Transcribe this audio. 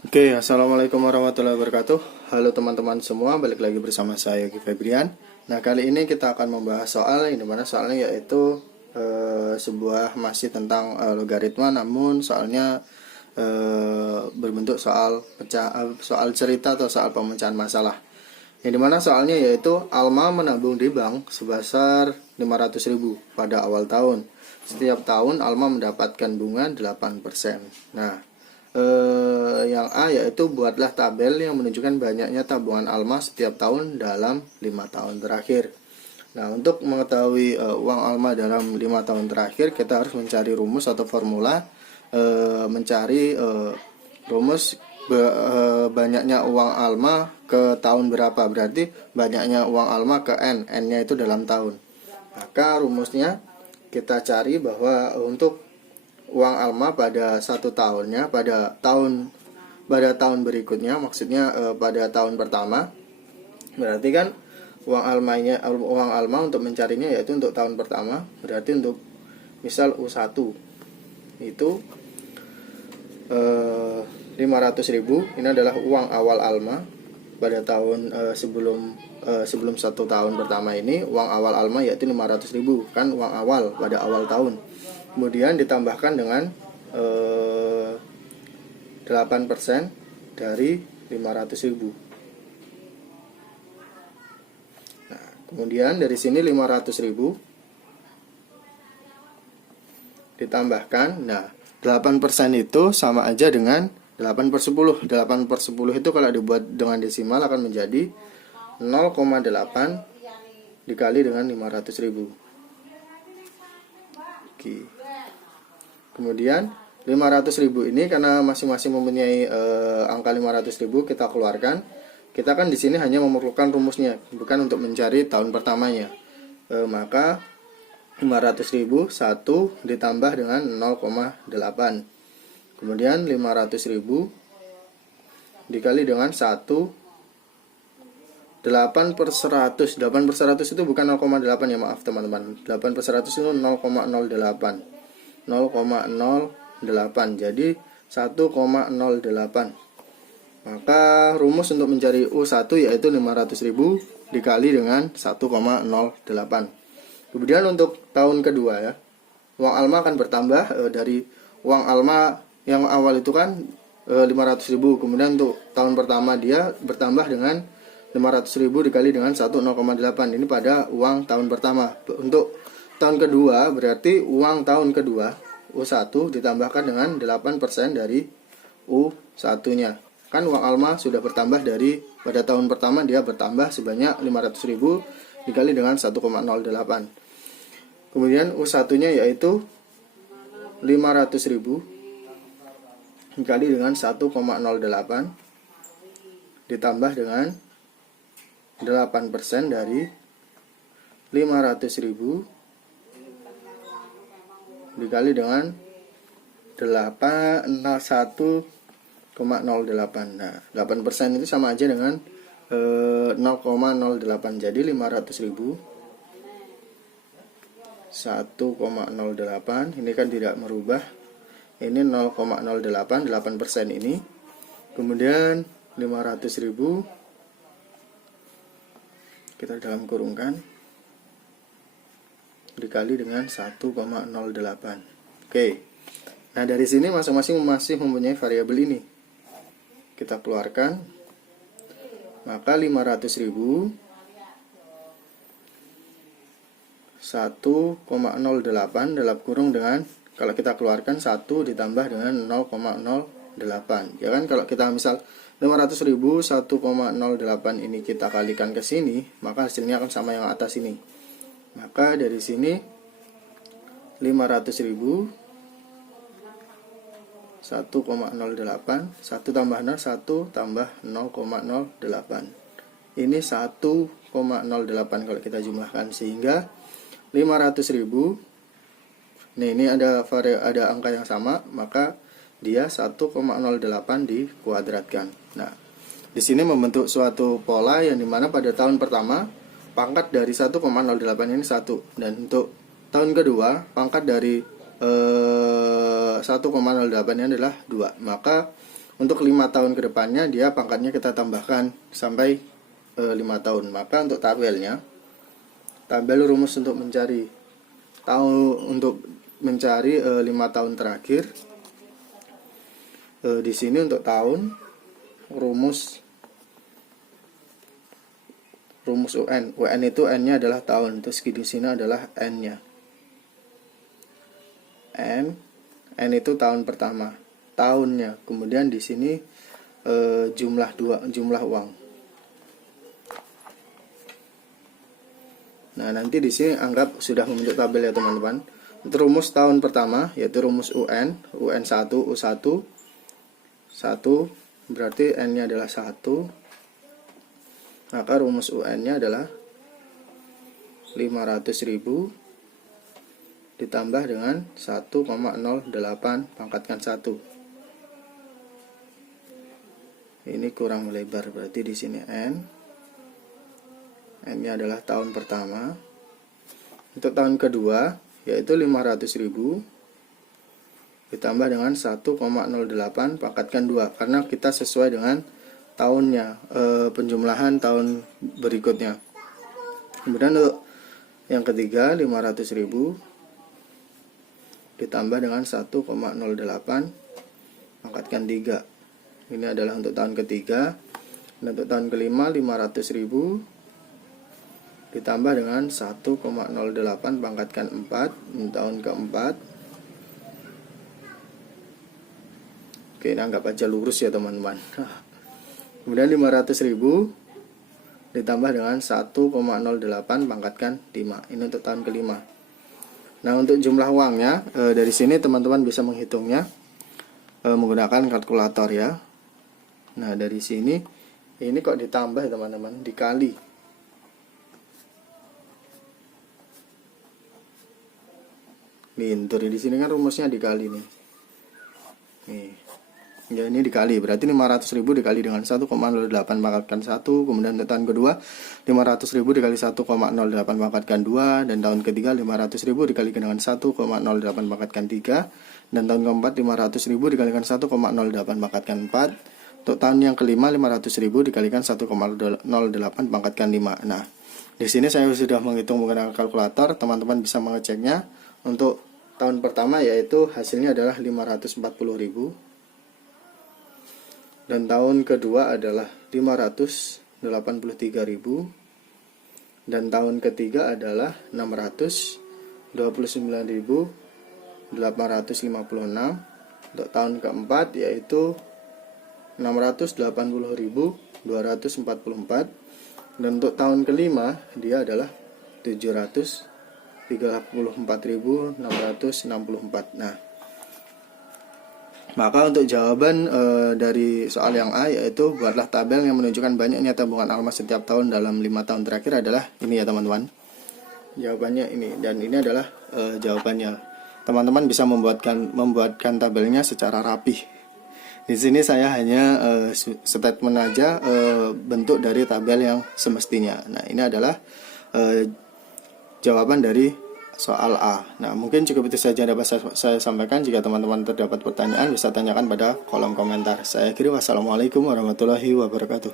Oke, assalamualaikum warahmatullahi wabarakatuh. Halo teman-teman semua, balik lagi bersama saya Yogi Febrian. Nah, kali ini kita akan membahas soal yang dimana soalnya yaitu sebuah masih tentang logaritma, namun soalnya berbentuk soal cerita atau soal pemecahan masalah. Yang dimana soalnya yaitu Alma menabung di bank sebesar 500.000 pada awal tahun. Setiap tahun Alma mendapatkan bunga 8%. Nah, yang A yaitu buatlah tabel yang menunjukkan banyaknya tabungan Alma setiap tahun dalam 5 tahun terakhir. Nah, untuk mengetahui uang Alma dalam 5 tahun terakhir, kita harus mencari rumus atau formula, mencari rumus banyaknya uang Alma ke tahun berapa. Berarti banyaknya uang Alma ke N-nya itu dalam tahun. Maka rumusnya kita cari bahwa untuk uang Alma pada satu tahunnya, pada tahun berikutnya, maksudnya pada tahun pertama, berarti kan uang Alma untuk mencarinya yaitu untuk tahun pertama, berarti untuk misal U1 itu 500.000, ini adalah uang awal Alma pada tahun sebelum satu tahun pertama ini. Uang awal Alma yaitu 500.000, kan uang awal pada awal tahun. Kemudian ditambahkan dengan 8% dari 500.000. Nah, kemudian dari sini 500.000 ditambahkan. Nah, 8% itu sama aja dengan 8/10. 8/10 itu kalau dibuat dengan desimal akan menjadi 0,8 dikali dengan 500.000. Oke. Kemudian 500.000 ini karena masing-masing mempunyai angka 500.000, kita keluarkan. Kita kan di sini hanya memerlukan rumusnya, bukan untuk mencari tahun pertamanya. Maka 500.000 1 ditambah dengan 0,8. Kemudian 500.000 dikali dengan 1, 8/100. 8/100 itu bukan 0,8 ya, maaf teman-teman. 8/100 itu 0,08. 0,08. Jadi 1,08. Maka rumus untuk mencari U1 yaitu 500.000 dikali dengan 1,08. Kemudian untuk tahun kedua ya, uang Alma akan bertambah dari uang Alma yang awal itu kan 500.000. Kemudian untuk tahun pertama dia bertambah dengan 500.000 dikali dengan 1,08. Ini pada uang tahun pertama. Untuk tahun kedua berarti uang tahun kedua U1 ditambahkan dengan 8% dari U1-nya. Kan uang Alma sudah bertambah dari pada tahun pertama, dia bertambah sebanyak 500.000 dikali dengan 1,08. Kemudian U1-nya yaitu 500.000 dikali dengan 1,08 ditambah dengan 8% dari 500.000 dikali dengan 1,08. Nah, 8% itu sama aja dengan 0,08. Jadi 500.000 1,08, ini kan tidak merubah. Ini 0,08, 8% ini. Kemudian 500.000 kita dalam kurungkan dikali dengan 1,08. Oke. Nah, dari sini masing-masing masih mempunyai variabel ini. Kita keluarkan. Maka 500.000 1,08 dalam kurung dengan, kalau kita keluarkan 1 ditambah dengan 0,08. Ya kan, kalau kita misal 500.000 1,08 ini kita kalikan ke sini, maka hasilnya akan sama yang atas ini. Maka dari sini 500.000 1,08, 1 tambah 0, 1 tambah 0,08. Ini 1,08 kalau kita jumlahkan, sehingga 500.000 ini ada angka yang sama, maka dia 1,08 dikuadratkan. Nah, di sini membentuk suatu pola yang dimana pada tahun pertama pangkat dari 1,08 ini 1, dan untuk tahun kedua pangkat dari 1,08 ini adalah 2. Maka untuk 5 tahun ke depannya dia pangkatnya kita tambahkan sampai 5 tahun. Maka untuk tabel rumus untuk mencari 5 tahun terakhir, di sini untuk tahun rumus UN itu N-nya adalah tahun, terus di sini adalah N-nya. N itu tahun pertama, tahunnya. Kemudian di sini jumlah uang. Nah, nanti di sini anggap sudah membentuk tabel ya teman-teman. Untuk rumus tahun pertama yaitu rumus UN1 U1 berarti N-nya adalah 1. Maka rumus UN-nya adalah 500.000 ditambah dengan 1,08 pangkatkan 1. Ini kurang lebar, berarti di sini N-nya adalah tahun pertama. Untuk tahun kedua yaitu 500.000 ditambah dengan 1,08 pangkatkan 2, karena kita sesuai dengan tahunnya, penjumlahan tahun berikutnya. Kemudian untuk yang ketiga 500.000 ditambah dengan 1,08 pangkatkan 3. Ini adalah untuk tahun ketiga. Dan untuk tahun kelima 500.000 ditambah dengan 1,08 pangkatkan 4. Ini tahun keempat. Oke, ini anggap aja lurus ya teman-teman. Kemudian 500.000 ditambah dengan 1,08 pangkatkan 5. Ini untuk tahun kelima. Nah, untuk jumlah uangnya, dari sini teman-teman bisa menghitungnya menggunakan kalkulator ya. Nah, dari sini ini kok ditambah ya teman-teman, dikali. Lintur di sini kan rumusnya dikali nih. Nih. Ya, ini dikali, berarti 500.000 dikali dengan 1,08 pangkatkan 1. Kemudian untuk tahun kedua 500.000 dikali 1,08 pangkatkan 2. Dan tahun ketiga 500.000 dikali dengan 1,08 pangkatkan 3. Dan tahun keempat 500.000 dikalikan 1,08 pangkatkan 4. Untuk tahun yang kelima 500.000 dikalikan 1,08 pangkatkan 5. Nah, di sini saya sudah menghitung menggunakan kalkulator. Teman-teman bisa mengeceknya. Untuk tahun pertama yaitu hasilnya adalah 540.000. Dan tahun kedua adalah 583.000. Dan tahun ketiga adalah 629.856. Untuk tahun keempat yaitu 680.244. Dan untuk tahun kelima dia adalah 734.664. Nah, maka untuk jawaban dari soal yang A yaitu buatlah tabel yang menunjukkan banyaknya tabungan almas setiap tahun dalam 5 tahun terakhir adalah ini ya teman-teman. Jawabannya ini, dan ini adalah jawabannya. Teman-teman bisa membuatkan tabelnya secara rapih. Di sini saya hanya statement aja bentuk dari tabel yang semestinya. Nah, ini adalah jawaban dari soal A. Nah, mungkin cukup itu saja dapat saya sampaikan. Jika teman-teman terdapat pertanyaan bisa tanyakan pada kolom komentar. Saya akhiri, wassalamualaikum warahmatullahi wabarakatuh.